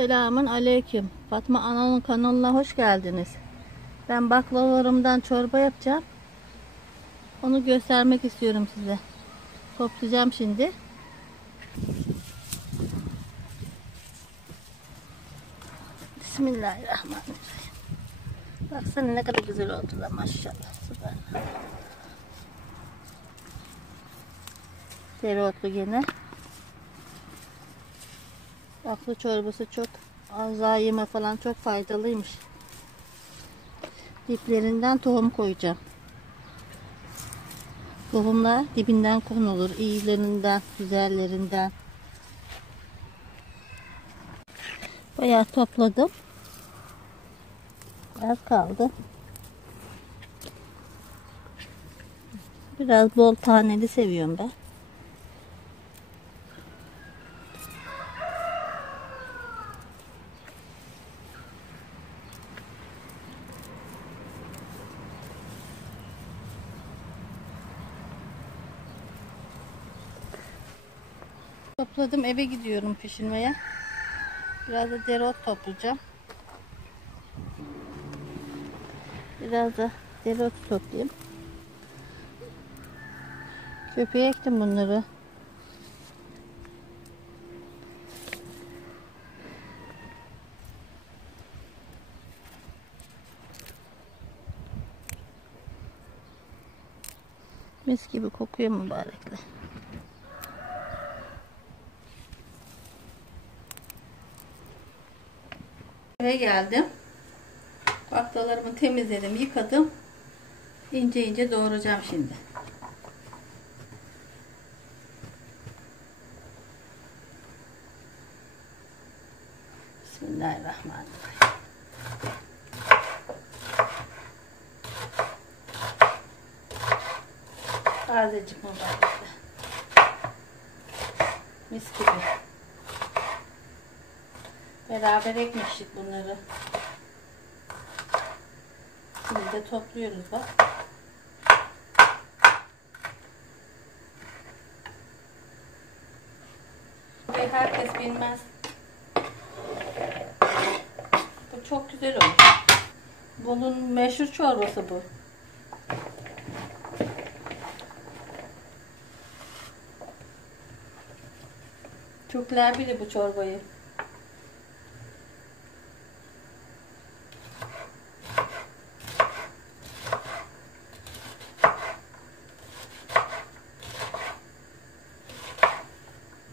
Selamun aleyküm. Fatma Ana'nın kanalına hoş geldiniz. Ben baklavalarımdan çorba yapacağım. Onu göstermek istiyorum size. Toplayacağım şimdi. Bismillahirrahmanirrahim. Baksana ne kadar güzel oldu da maşallah. Süper. Dereotlu gene. Baklı çorbası çok Alzheimer falan çok faydalıymış. Diplerinden tohum koyacağım. Tohumlar dibinden konulur. İyilerinden, güzellerinden. Bayağı topladım. Az kaldı. Biraz bol taneli seviyorum ben. Topladım, eve gidiyorum pişirmeye. Biraz da dereot toplayacağım. Biraz da dereot toplayayım. Köpeğe ektim bunları. Mis gibi kokuyor mübarekler. Eve geldim. Baklalarımı temizledim, yıkadım. İnce ince doğrayacağım şimdi. Bismillahirrahmanirrahim. Azıcık mübarekler. Mis gibi. Beraber ekmiştik bunları. Şimdi de topluyoruz bak. Herkes bilmez. Bu çok güzel olur. Bunun meşhur çorbası bu. Türkler bilir bu çorbayı.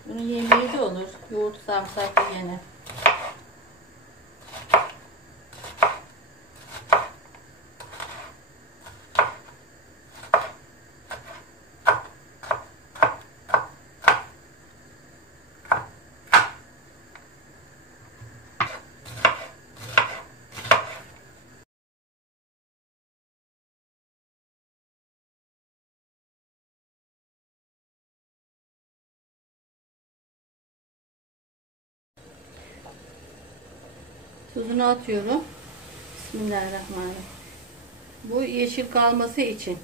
Bunun yemeği de olur. Yoğurt sarımsaklı yine. Tuzunu atıyorum. Bismillahirrahmanirrahim. Bu yeşil kalması için.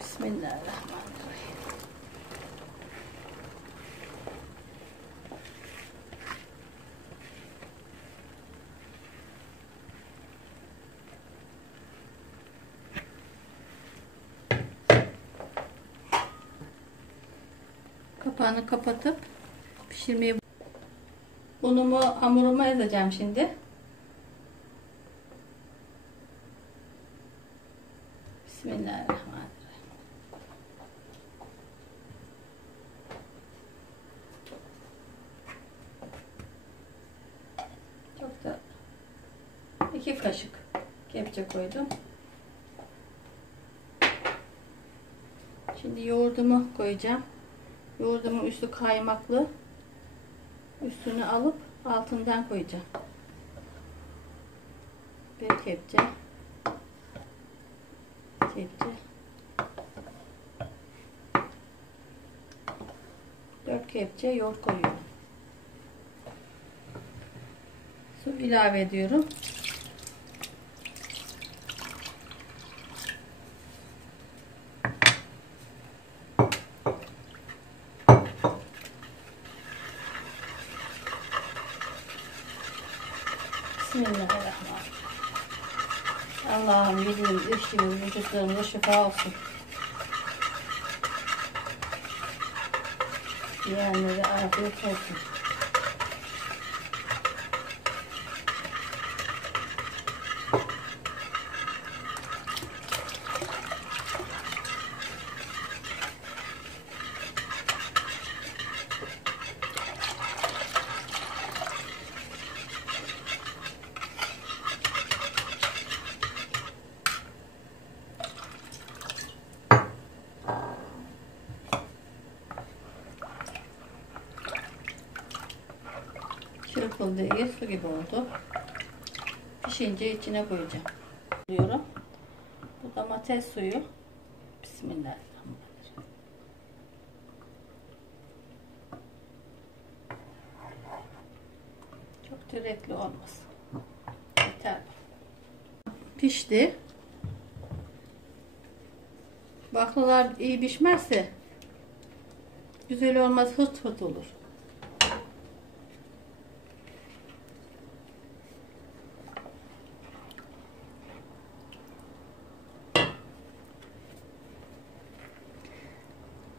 Bismillahirrahmanirrahim. Kapağını kapatıp pişirmeye hamurumu ezeceğim şimdi. Bismillahirrahmanirrahim. Çok da 2 kaşık kepçe koydum. Şimdi yoğurdumu koyacağım. Yoğurdumun üstü kaymaklı. Üstünü alıp altından koyacağım. Bir kepçe. Kepçe. 4 kepçe yoğurt koyuyorum. Su ilave ediyorum. Bismillahirrahmanirrahim. Allah'ım yediğimiz, içtiğimiz vücutlarımıza şifa olsun. Yiyenlere afiyet olsun. Çırpıldığı iyi su gibi oldu. Pişince içine koyacağım. Diyorum. Bu domates suyu. Bismillahirrahmanirrahim. Çok türekli olmasın. Yeter. Pişti. Baklalar iyi pişmezse güzel olmaz, hırt hırt olur.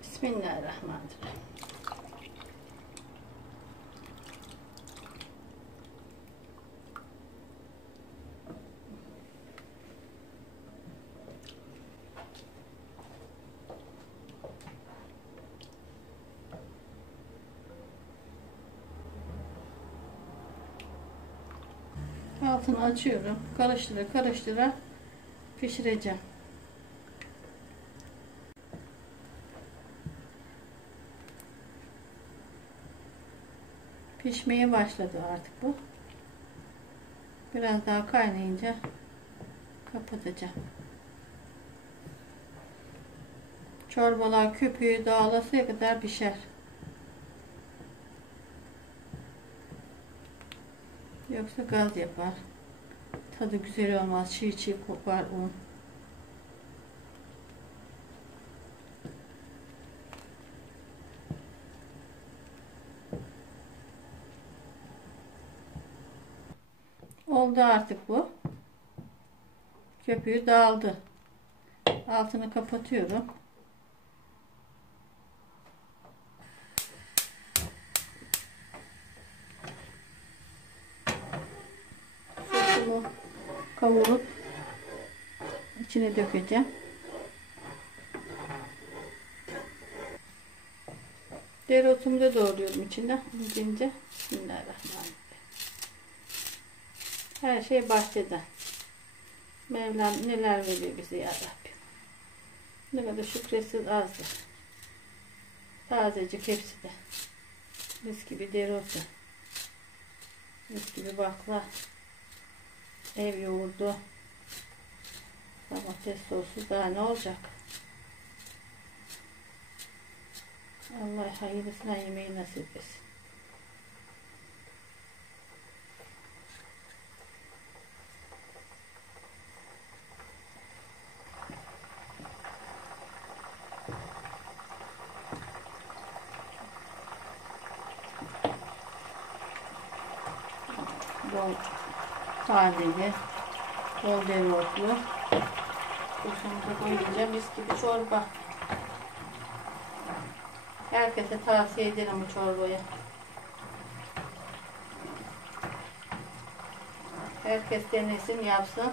Bismillahirrahmanirrahim. Altını açıyorum. Karıştıra karıştıra pişireceğim. Pişmeye başladı artık bu. Biraz daha kaynayınca kapatacağım. Çorbalar köpüğü dağılasıya kadar pişer. Yoksa gaz yapar. Tadı güzel olmaz. Çiğ çiğ kokar un. Oldu artık bu. Köpüğü dağıldı. Altını kapatıyorum. Sosumu kavurup içine dökeceğim. Dereotumu da doğruyorum içine. İnce. Bismillahirrahmanirrahim. Her şey bahçeden. Mevlam neler veriyor bize ya Rabbim. Ne kadar şükretsiz azdır. Tazecik hepsi de. Mis gibi dereotu. Mis gibi bakla. Ev yoğurdu. Domates sosu daha ne olacak? Allah hayırlısına yemeği nasip etsin. Bol taneli, bol dereotlu. Sosumuzu koyunca mis gibi çorba. Herkese tavsiye ederim bu çorbayı. Herkes denesin, yapsın.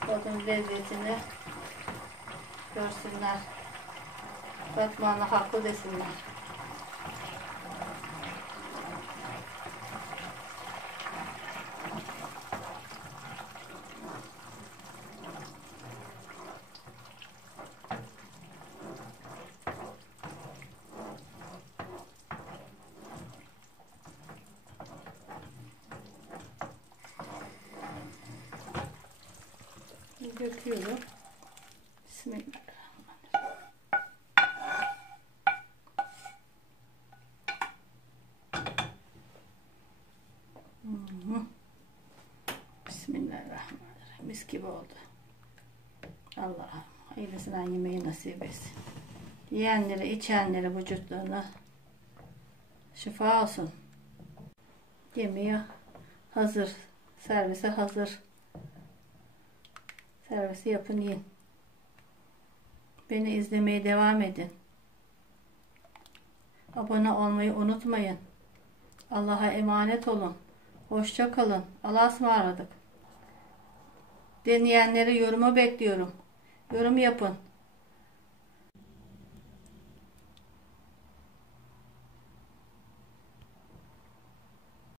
Tadın lezzetini görsünler. Fatma Ana haklı desinler. Döküyorum. Bismillahirrahmanirrahim. Bismillahirrahmanirrahim. Mis gibi oldu. Allah'ım hayırlısından yemeği nasip etsin. Yiyenlere, içenlere vücutlarına şifa olsun. Yemeği hazır. Servise hazır. Servisi yapın yiyin. Beni izlemeye devam edin. Abone olmayı unutmayın. Allah'a emanet olun. Hoşça kalın. Allah'a ısmarladık. Deneyenleri yoruma bekliyorum. Yorum yapın.